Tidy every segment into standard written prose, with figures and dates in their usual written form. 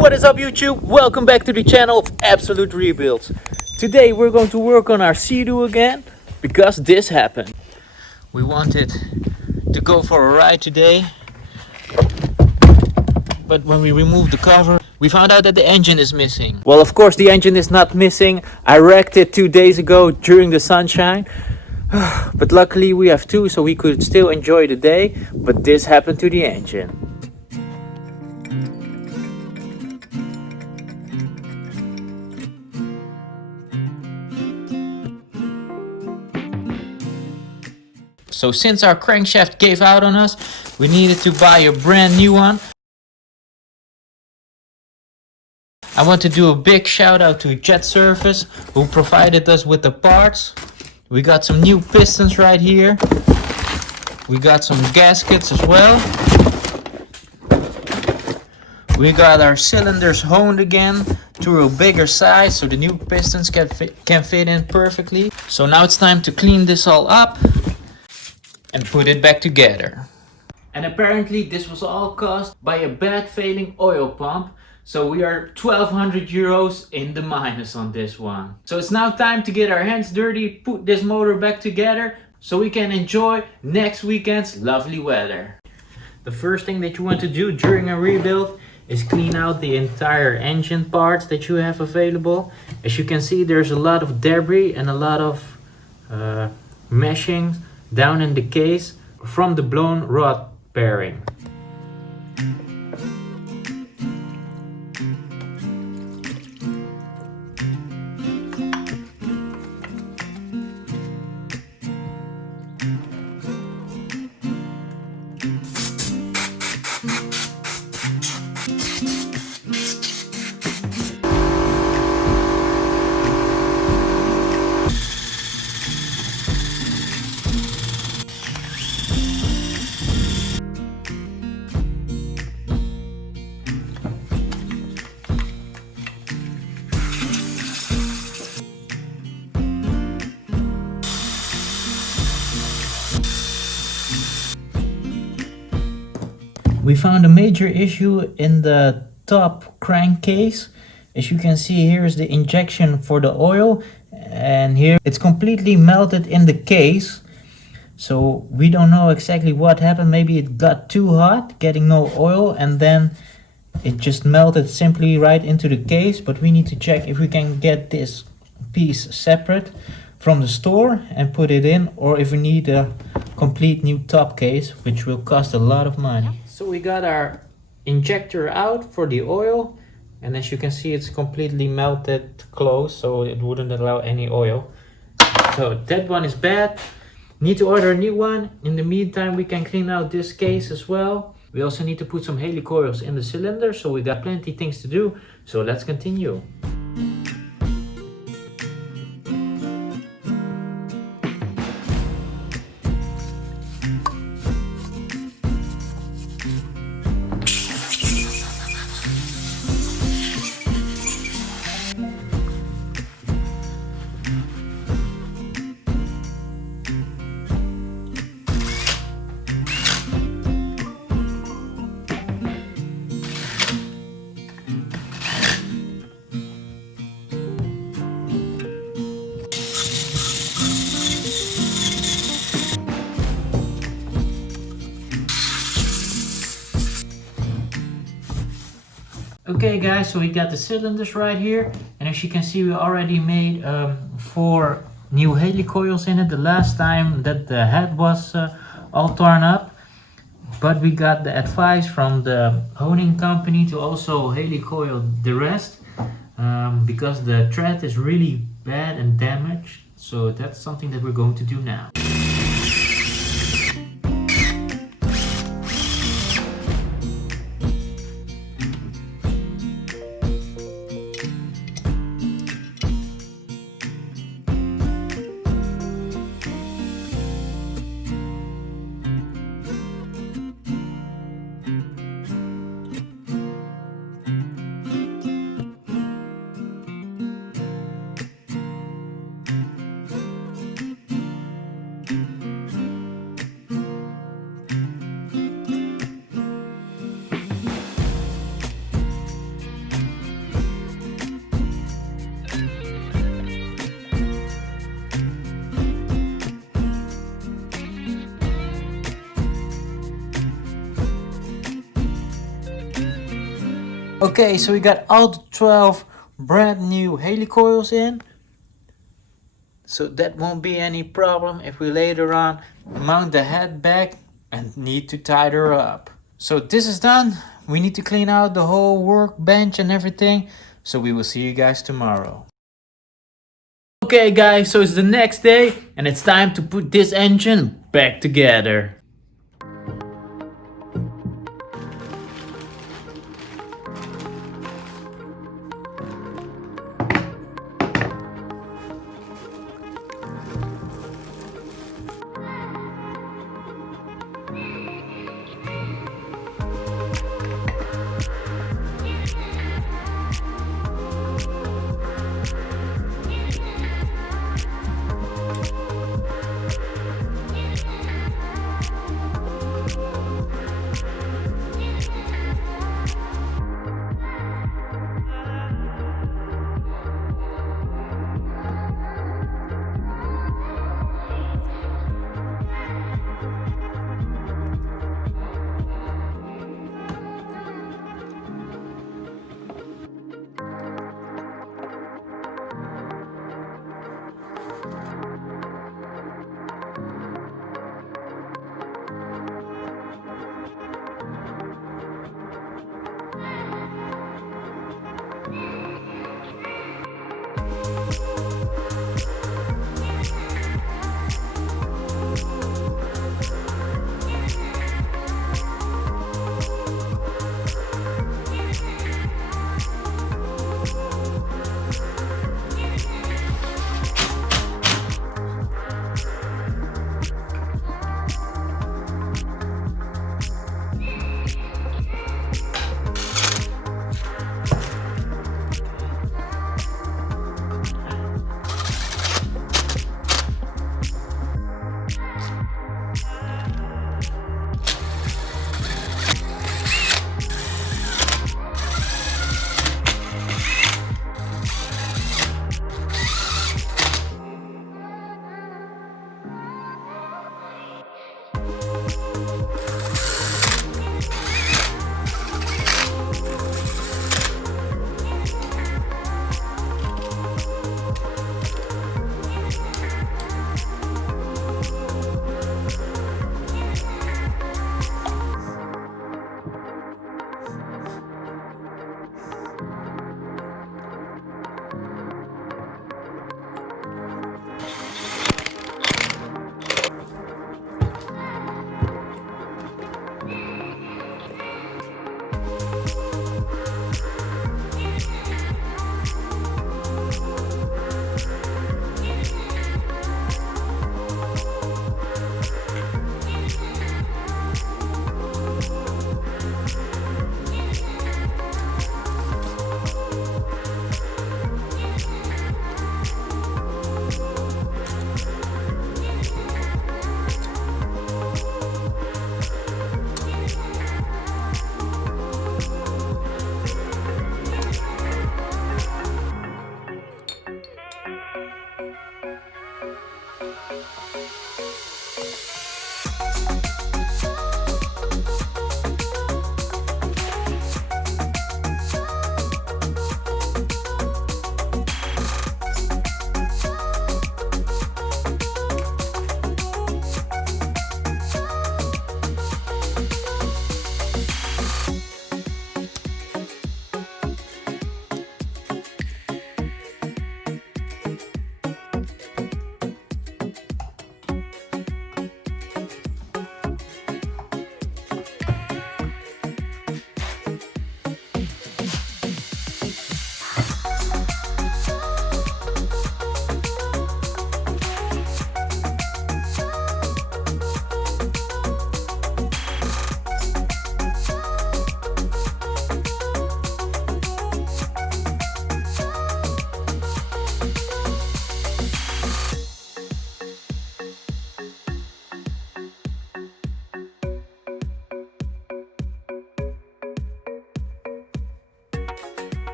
What is up YouTube? Welcome back to the channel of Absolute Rebuilds. Today we're going to work on our Seadoo again because this happened. We wanted to go for a ride today, but when we removed the cover we found out that the engine is missing. Well, of course the engine is not missing. I wrecked it 2 days ago during the sunshine. But luckily we have two, so we could still enjoy the day, but this happened to the engine. So since our crankshaft gave out on us, we needed to buy a brand new one. I want to do a big shout out to Jet Service who provided us with the parts. We got some new pistons right here. We got some gaskets as well. We got our cylinders honed again to a bigger size so the new pistons can fit in perfectly. So now it's time to clean this all up and put it back together. And apparently this was all caused by a bad failing oil pump. So we are 1200 euros in the minus on this one. So it's now time to get our hands dirty, put this motor back together so we can enjoy next weekend's lovely weather. The first thing that you want to do during a rebuild is clean out the entire engine parts that you have available. As you can see, there's a lot of debris and a lot of meshing down in the case from the blown rod bearing. We found a major issue in the top crankcase. As you can see, here is the injection for the oil, and here it's completely melted in the case. So we don't know exactly what happened. Maybe it got too hot, getting no oil, and then it just melted simply right into the case. But we need to check if we can get this piece separate from the store and put it in, or if we need a complete new top case, which will cost a lot of money. So we got our injector out for the oil, and as you can see it's completely melted closed, so it wouldn't allow any oil. So that one is bad. Need to order a new one. In the meantime we can clean out this case as well. We also need to put some helicoils in the cylinder, so we got plenty things to do. So let's continue. Okay guys, so we got the cylinders right here, and as you can see we already made 4 new helicoils in it the last time that the head was all torn up. But we got the advice from the honing company to also helicoil the rest because the thread is really bad and damaged. So that's something that we're going to do now. Okay, so we got all the 12 brand new helicoils in. So that won't be any problem if we later on mount the head back and need to tie her up. So this is done. We need to clean out the whole workbench and everything. So we will see you guys tomorrow. Okay guys, so it's the next day and it's time to put this engine back together.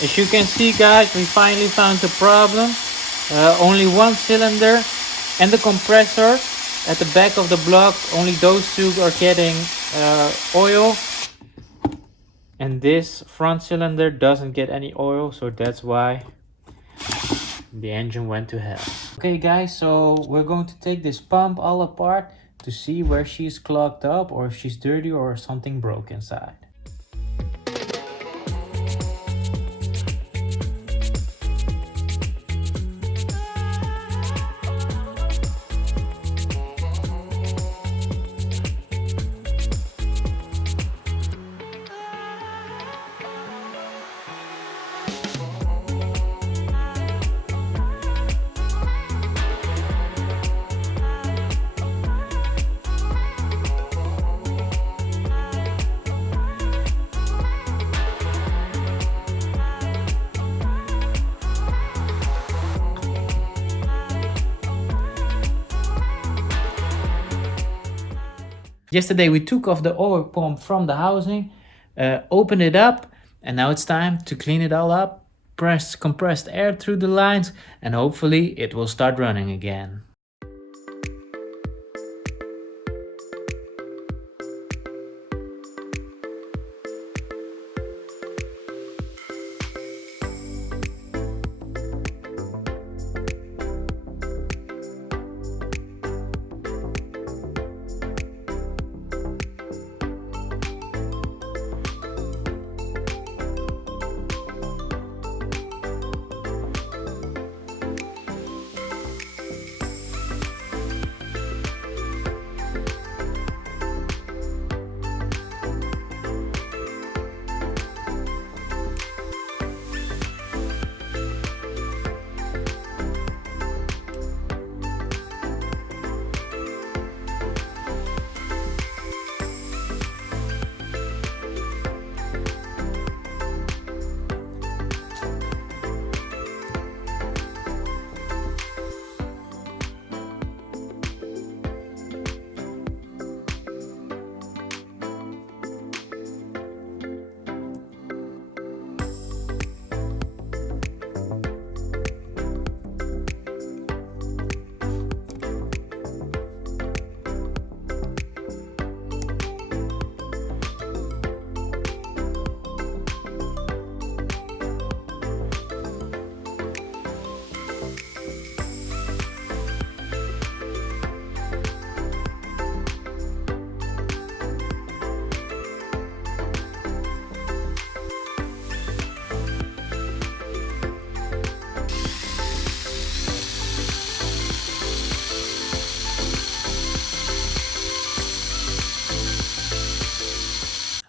As you can see guys, we finally found the problem. Only one cylinder and the compressor at the back of the block, only those two are getting oil. And this front cylinder doesn't get any oil, so that's why the engine went to hell. Okay guys, so we're going to take this pump all apart to see where she's clogged up or if she's dirty or something broke inside. Yesterday we took off the oil pump from the housing, opened it up, and now it's time to clean it all up, press compressed air through the lines, and hopefully it will start running again.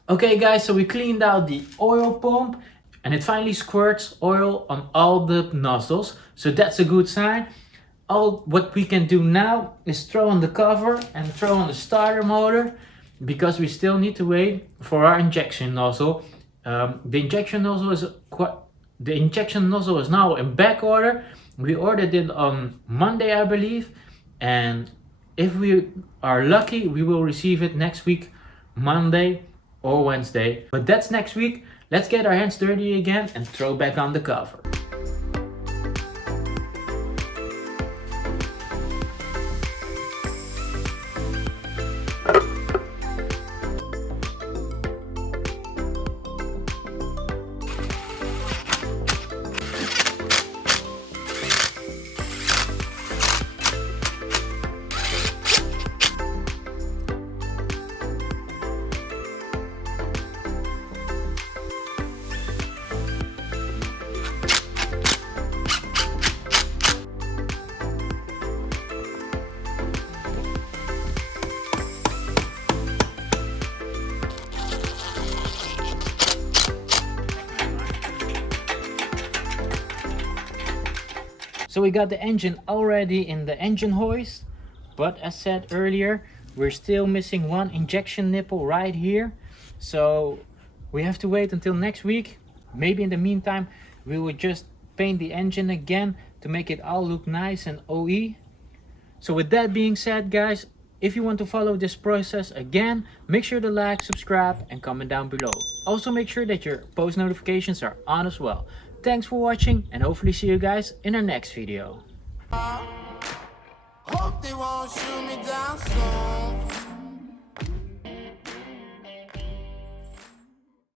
Okay guys, so we cleaned out the oil pump and it finally squirts oil on all the nozzles. So that's a good sign. All what we can do now is throw on the cover and throw on the starter motor, because we still need to wait for our injection nozzle. The injection nozzle is now in back order. We ordered it on Monday, I believe, and if we are lucky, we will receive it next week, Monday or Wednesday. But that's next week. Let's get our hands dirty again and throw back on the cover. So we got the engine already in the engine hoist, but as said earlier, we're still missing one injection nipple right here. So we have to wait until next week. Maybe in the meantime, we will just paint the engine again to make it all look nice and OE. So with that being said, guys, If you want to follow this process again, make sure to like, subscribe and comment down below. Also make sure that your post notifications are on as well. Thanks for watching and hopefully see you guys in our next video. Hope they won't shoot me down soon.